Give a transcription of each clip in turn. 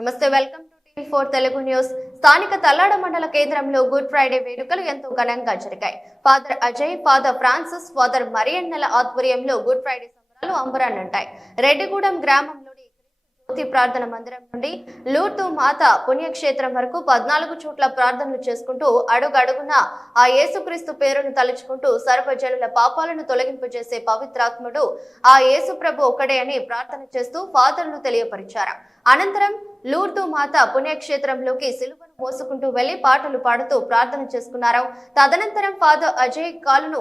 నమస్తే welcome to TV four Telugu news. స్థానిక తల్లాడ మండల కేంద్రంలో గుడ్ ఫ్రైడే వేడుకలు ఎంతో ఘనంగా జరిగాయి. Father Ajay father Francis father మరియన్నల ఆధ్వర్యంలో గుడ్ ఫ్రైడే సంబరాలు అంబరాన్నంటాయి. రెడ్డిగూడెం గ్రామంలోని జ్యోతి ప్రార్థన మందిరం నుండి లూర్దు మాత పుణ్యక్షేత్రం వరకు పద్నాలుగు చోట్ల ప్రార్థనలు చేసుకుంటూ అడుగడుగున ఆ యేసుక్రీస్తు పేరును తలుచుకుంటూ సర్వజనుల పాపాలను తొలగింపజేసే పవిత్రాత్ముడు ఆ యేసుప్రభు ఒక్కడే అని ప్రార్థన చేస్తూ ఫాదర్లు తెలియపరిచారు. అనంతరం లూర్దు మాత పుణ్యక్షేత్రంలోకి సిలువను మోసుకుంటూ వెళ్ళి పాటలు పాడుతూ ప్రార్థన చేసుకున్నారు. తదనంతరం ఫాదర్ అజయ్ కాలును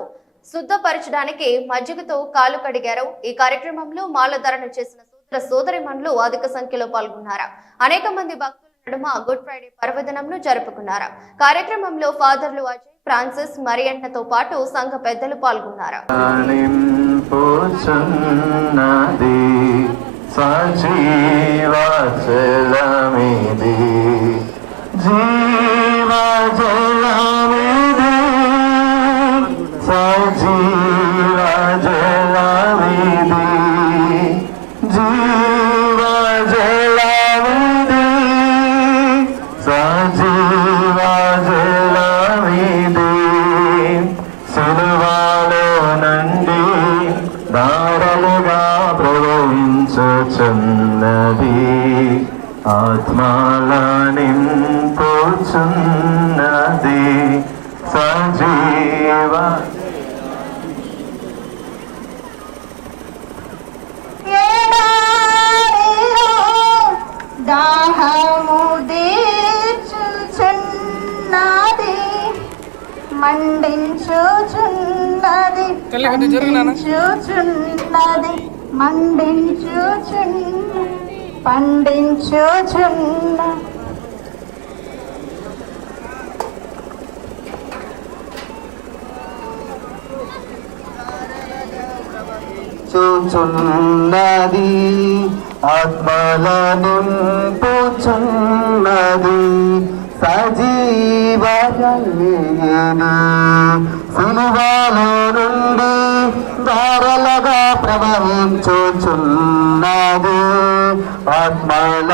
శుద్ధపరచడానికి మజ్జిగతో కాలు కడిగారు. ఈ కార్యక్రమంలో మాలధారణ చేసిన సోదర సోదరిమణులు అధిక సంఖ్యలో పాల్గొన్నారు. అనేక మంది భక్తుల నడుమ గుడ్ ఫ్రైడే పర్వదినంను జరుపుకున్నారు. కార్యక్రమంలో ఫాదర్లు అజయ్ ఫ్రాన్సిస్ మరియన్నతో పాటు సంఘ పెద్దలు పాల్గొన్నారు. నింపుచున్నది సజీవజలమిది ఆత్మల నింపుచున్నది సజీవ దాహము తీర్చుచున్నది మండించుచున్నది మండించుచున్నది మండించుచున్న పండించుచున్న చూచున్నది ఆత్మల నింపుచున్నది సజీవ సిలువలో ఆత్మల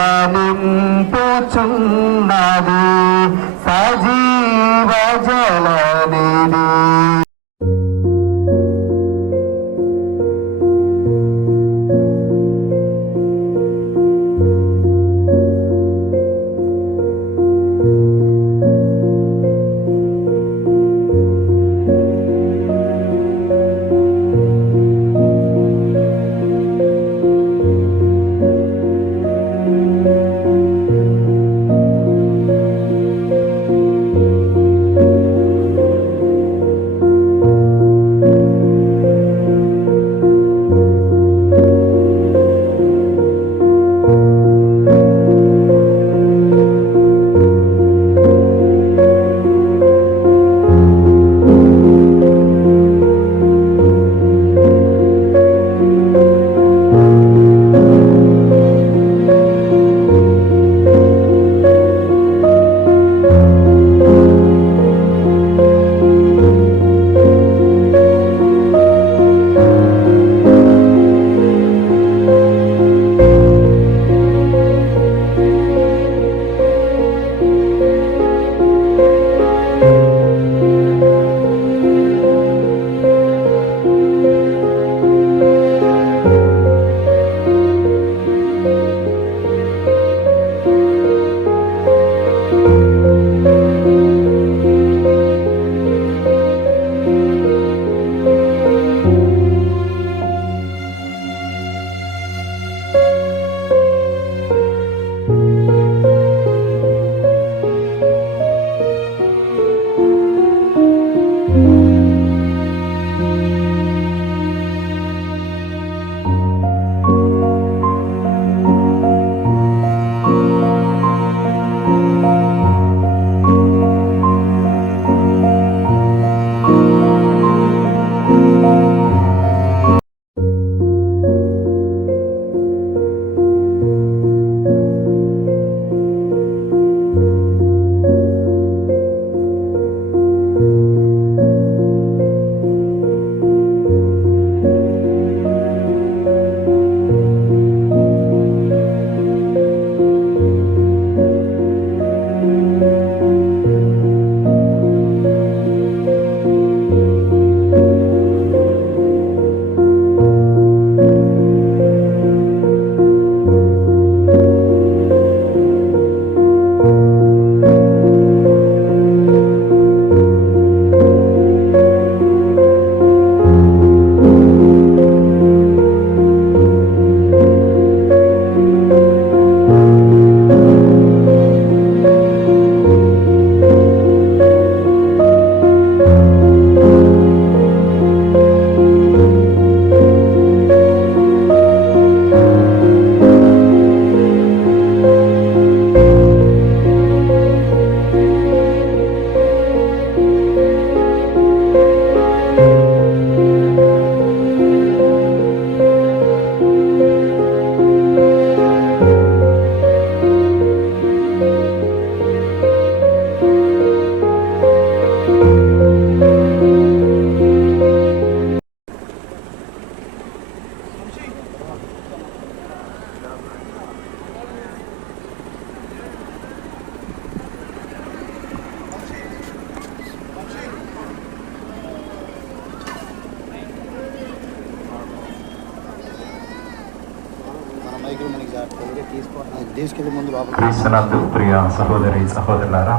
క్రీస్తునందు ప్రియ సహోదరి సహోదరులారా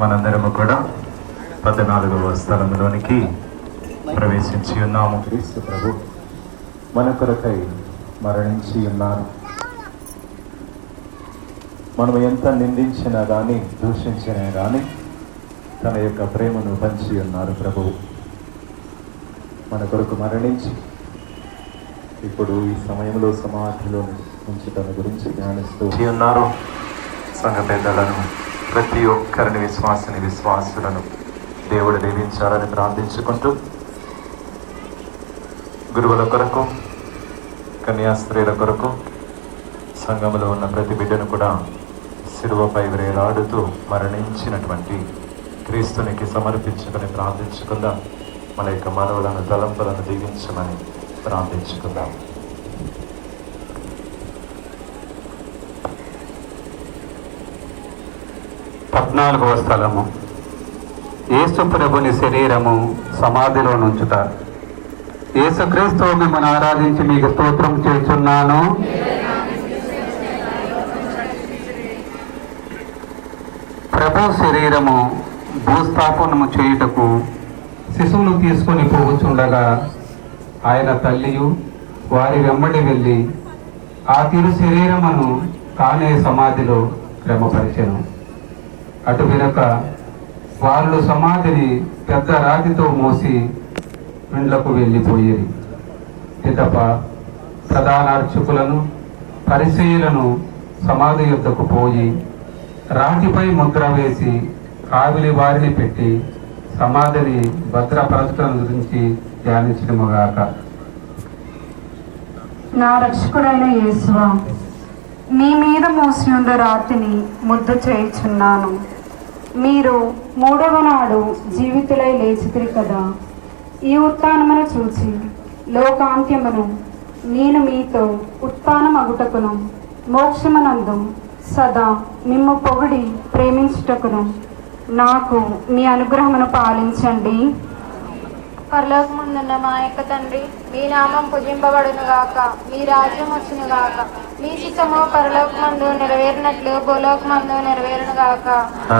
మనందరము కూడా పద్నాలుగవ స్థలంలోనికి ప్రవేశించి ఉన్నాము. క్రీస్తు ప్రభు మన కొరకై మరణించి ఉన్నారు మనం ఎంత నిందించినా కానీ దూషించినా కానీ తన యొక్క ప్రేమను పంచి ఉన్నారు ప్రభువు మన కొరకు మరణించి ఇప్పుడు ఈ సమయంలో సమాధిలో నుంచి తన గురించి ధ్యానిస్తూ ఉన్నారు. సంఘ పెద్దలను ప్రతి ఒక్కరిని విశ్వాసని విశ్వాసులను దేవుడు దీవించాలని ప్రార్థించుకుంటూ గురువుల కొరకు కన్యాస్త్రీల కొరకు సంఘంలో ఉన్న ప్రతి బిడ్డను కూడా శిలువపై వేలాడుతూ మరణించినటువంటి క్రీస్తునికి సమర్పించుకొని ప్రార్థించుకుందాం. మన యొక్క మనవులను తలంపులను దీవించమని ప్రార్థించుకుందాం. పద్నాలుగవ స్థలము. యేసు ప్రభుని శరీరము సమాధిలో నుంచుట. యేసుక్రీస్తు మిమ్మల్ని ఆరాధించి మీకు స్తోత్రం చేస్తున్నాను. ప్రభు శరీరము భూస్థాపనము చేయుటకు శిశువును తీసుకొని పోవచ్చుండగా ఆయన తల్లియు వారి వెంబడి వెళ్ళి ఆ తిరు శరీరమును కానే సమాధిలో క్రమపరిచెను. అటు వెనుక వాళ్ళు సమాధిని పెద్ద రాతితో మోసి ఇండ్లకు వెళ్ళిపోయేది. పిదప ప్రధాన అర్చకులను పరిచయులను సమాధి యుద్ధకు పోయి రాతిపై ముద్ర వేసి కావిలి వారిని పెట్టి సమాధిని భద్రపరచడం గురించి ధ్యానించడముగాక నా రక్షకుడైన యేసువా మీ మీద మోసి ఉన్న రాతిని ముద్దు చేయుచున్నాను. మీరు మూడవ నాడు జీవితులై లేచితిరి కదా. ఈ ఉత్థానమును చూచి లోకాంత్యమును నేను మీతో ఉత్థానమగుటకును మోక్షమనందు సదా మిమ్ము పొగిడి ప్రేమించుటకును. నాకు మీ అనుగ్రహమును పాలించండి. పరలోకముందున్న మా యొక్క తండ్రి మీ నామం పూజింపబడును గాక మీ రాజ్యం వచ్చును గాక మీ చిత్తము పరలోకమందు నెరవేరినట్లు భూలోకమందు నెరవేరును గాక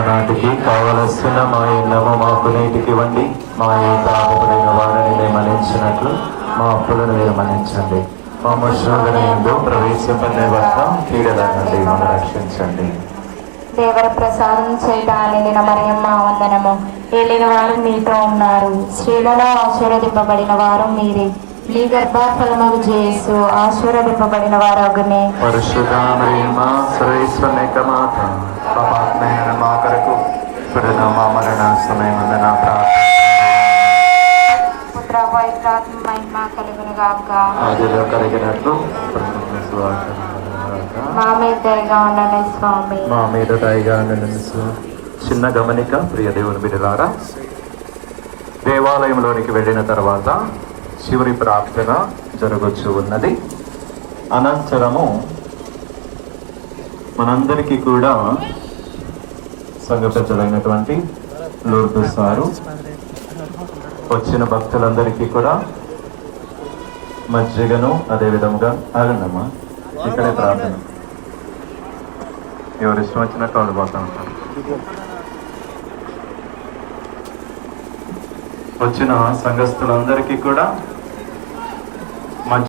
నాటికి కావలసిన మా ఎన్నము మాకు నేటికి ఇవ్వండి మా యొక్క ఆపదైన వారిని మేము మన్నించినట్లు మా అప్పులను మీరు మన్నించండి. మా ముష్రులను ప్రవేశింపనే వద్ద కీడల మమ్మల్ని రక్షించండి. దేవర ప్రసాదం నిండిన మరియమ్మ వందనము. వెళ్ళిన వారు మీతో ఉన్నారు. స్త్రీలలో ఆశీర్వదింపబడిన వారు మీరే. మీ గర్భఫలముకు చేసు ఆశీర్వదింపబడిన వారు అగునే పరిశుధామరేమ సర్వేశ్వరనిక మాత పాపాత్మైన మా కొరకు ఇప్పుడు మా మరణ సమయం నా ప్రార్థన. పుత్ర పవిత్రాత్మ మహిమ కలుగును గాక. ఆదిలో కలిగినట్లు మా మీద దయగా ఉండండి స్వామి చిన్న గమనిక ప్రియ దేవుని బిడ్డలారా. దేవాలయంలోనికి వెళ్ళిన తర్వాత చివరి ప్రార్థన జరగచ్చు ఉన్నది. అనంతరము మనందరికీ కూడా సంఘ పెద్దలైనటువంటి సారు వచ్చిన భక్తులందరికీ కూడా మజ్జిగను అదే అగండమ్మా ఇక్కడే ప్రార్థన. ఎవరు ఇష్టం వచ్చినట్టు వాళ్ళు పోతా ఉంటారు. వచ్చిన సంఘస్థులందరికీ కూడా